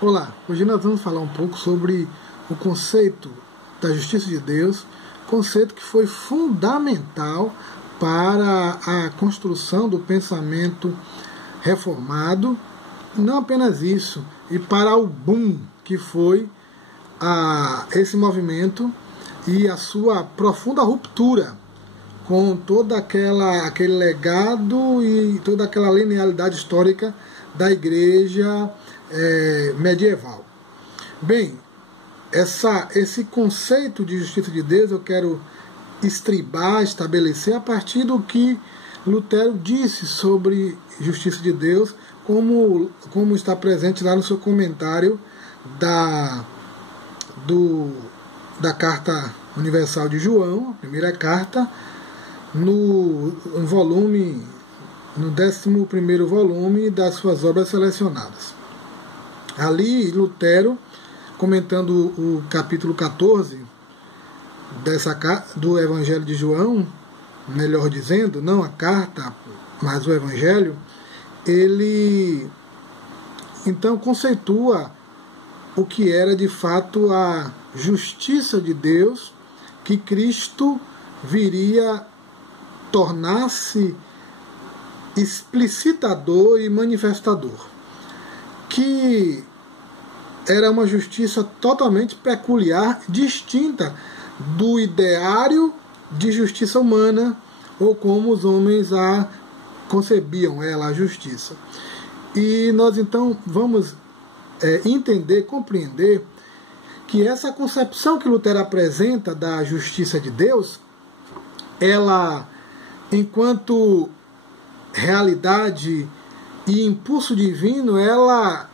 Olá, hoje nós vamos falar um pouco sobre o conceito da justiça de Deus, conceito que foi fundamental para a construção do pensamento reformado, não apenas isso, e para o boom que foi esse movimento e a sua profunda ruptura com todo aquele legado e toda aquela linealidade histórica da igreja medieval. Bem, esse conceito de justiça de Deus eu quero estabelecer a partir do que Lutero disse sobre justiça de Deus, como está presente lá no seu comentário da Carta Universal de João, a primeira carta, no 11º volume das suas obras selecionadas. Ali, Lutero, comentando o capítulo 14 do Evangelho de João, melhor dizendo, não a carta, mas o Evangelho, ele então conceitua o que era de fato a justiça de Deus, que Cristo viria tornar-se explicitador e manifestador, que era uma justiça totalmente peculiar, distinta do ideário de justiça humana, ou como os homens a concebiam a justiça. E nós então vamos entender, compreender que essa concepção que Lutero apresenta da justiça de Deus, ela, enquanto realidade e impulso divino, ela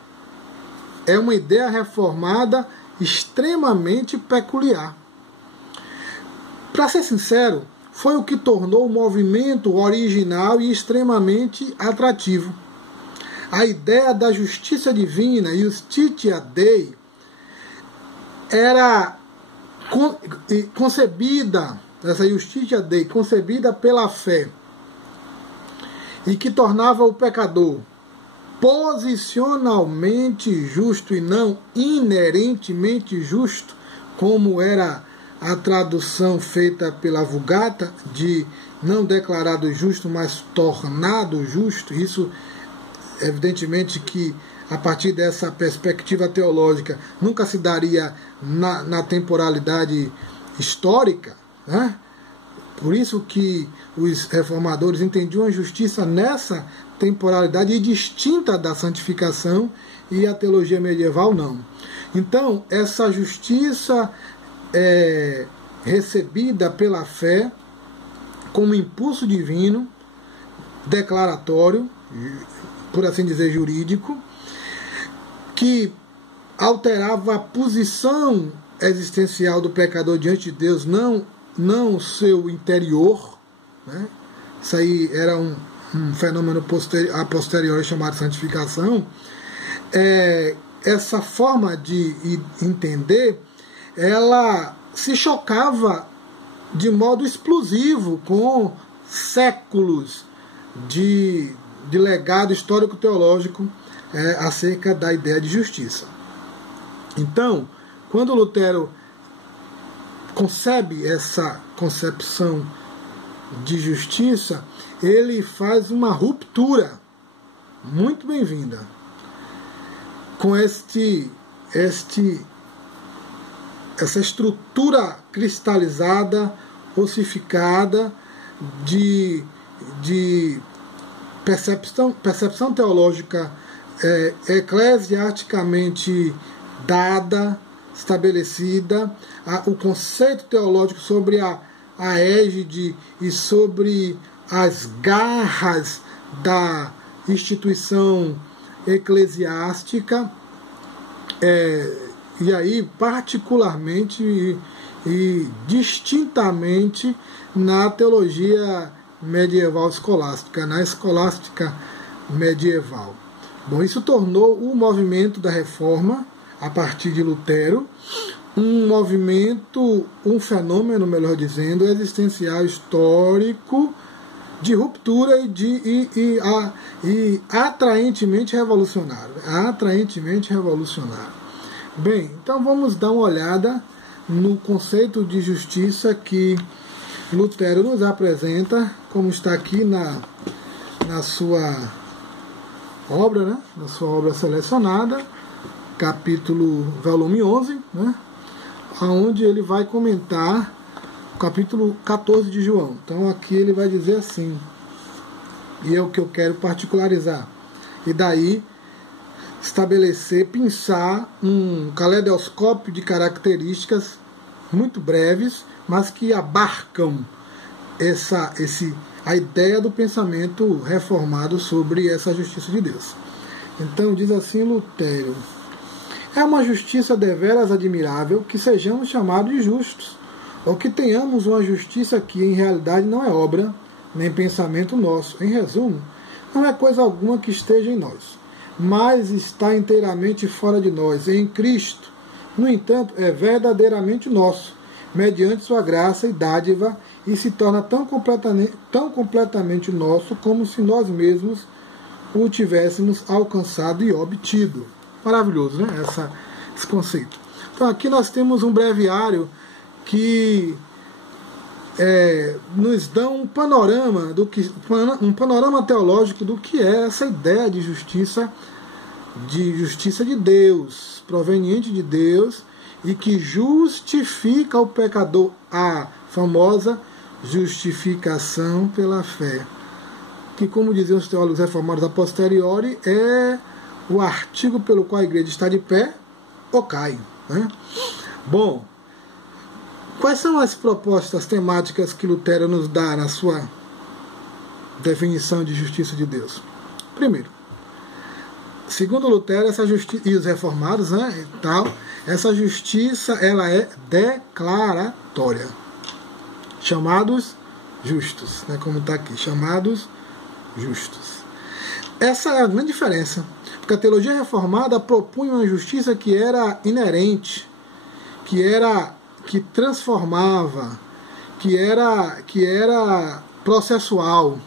é uma ideia reformada extremamente peculiar. Para ser sincero, foi o que tornou o movimento original e extremamente atrativo. A ideia da justiça divina, Justitia Dei, era concebida, essa Justitia Dei, concebida pela fé, e que tornava o pecador posicionalmente justo e não inerentemente justo, como era a tradução feita pela Vulgata, de não declarado justo, mas tornado justo. Isso, evidentemente, que a partir dessa perspectiva teológica nunca se daria na temporalidade histórica, né? Por isso que os reformadores entendiam a justiça nessa temporalidade distinta da santificação, e a teologia medieval não. Então, essa justiça é recebida pela fé como impulso divino, declaratório, por assim dizer, jurídico, que alterava a posição existencial do pecador diante de Deus, não o seu interior, né? Isso aí era um fenômeno a posteriori chamado santificação. Essa forma de entender, ela se chocava de modo explosivo com séculos de legado histórico-teológico acerca da ideia de justiça. Então, quando Lutero concebe essa concepção de justiça, ele faz uma ruptura muito bem-vinda com essa estrutura cristalizada, ossificada de percepção teológica eclesiasticamente dada, estabelecida, o conceito teológico sobre a égide e sobre as garras da instituição eclesiástica, e aí particularmente e distintamente na teologia medieval escolástica, na escolástica medieval. Bom, isso tornou o movimento da Reforma, a partir de Lutero, um fenômeno, melhor dizendo, existencial histórico de ruptura e atraentemente revolucionário. Atraentemente revolucionário. Bem, então vamos dar uma olhada no conceito de justiça que Lutero nos apresenta, como está aqui na sua obra, né? Na sua obra selecionada, volume 11, né? Onde ele vai comentar o capítulo 14 de João. Então aqui ele vai dizer assim, e é o que eu quero particularizar, e daí estabelecer, pensar um caleidoscópio de características muito breves, mas que abarcam a ideia do pensamento reformado sobre essa justiça de Deus. Então diz assim Lutero: é uma justiça deveras admirável que sejamos chamados de justos, ou que tenhamos uma justiça que em realidade não é obra, nem pensamento nosso. Em resumo, não é coisa alguma que esteja em nós, mas está inteiramente fora de nós, em Cristo. No entanto, é verdadeiramente nosso, mediante sua graça e dádiva, e se torna tão completamente nosso como se nós mesmos o tivéssemos alcançado e obtido. Maravilhoso, né? Esse conceito. Então aqui nós temos um breviário que nos dá um panorama teológico do que é essa ideia de justiça de Deus, proveniente de Deus, e que justifica o pecador, a famosa justificação pela fé, que, como diziam os teólogos reformados a posteriori, é o artigo pelo qual a igreja está de pé ou cai, né? Bom, quais são as propostas temáticas que Lutero nos dá na sua definição de justiça de Deus? Primeiro, segundo Lutero, essa justiça, e os reformados, né, e tal, essa justiça ela é declaratória. Chamados justos, né, como está aqui, chamados justos. Essa é a grande diferença, porque a teologia reformada propunha uma justiça que era inerente, que transformava, que era processual.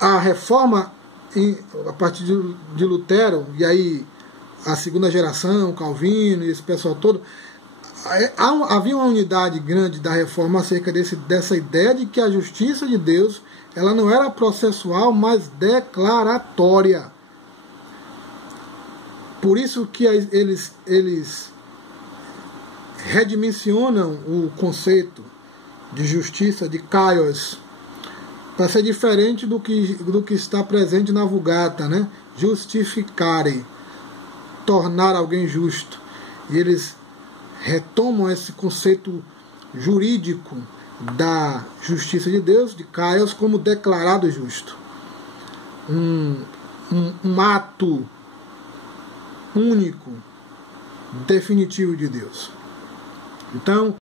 A reforma, a partir de Lutero, e aí a segunda geração, Calvino e esse pessoal todo, havia uma unidade grande da reforma acerca dessa ideia de que a justiça de Deus ela não era processual, mas declaratória. Por isso que eles redimensionam o conceito de justiça, de kaios, para ser diferente do que está presente na Vulgata, né? Justificare, tornar alguém justo. E eles retomam esse conceito jurídico da justiça de Deus, de kaios, como declarado justo. Um ato único, definitivo de Deus. Então,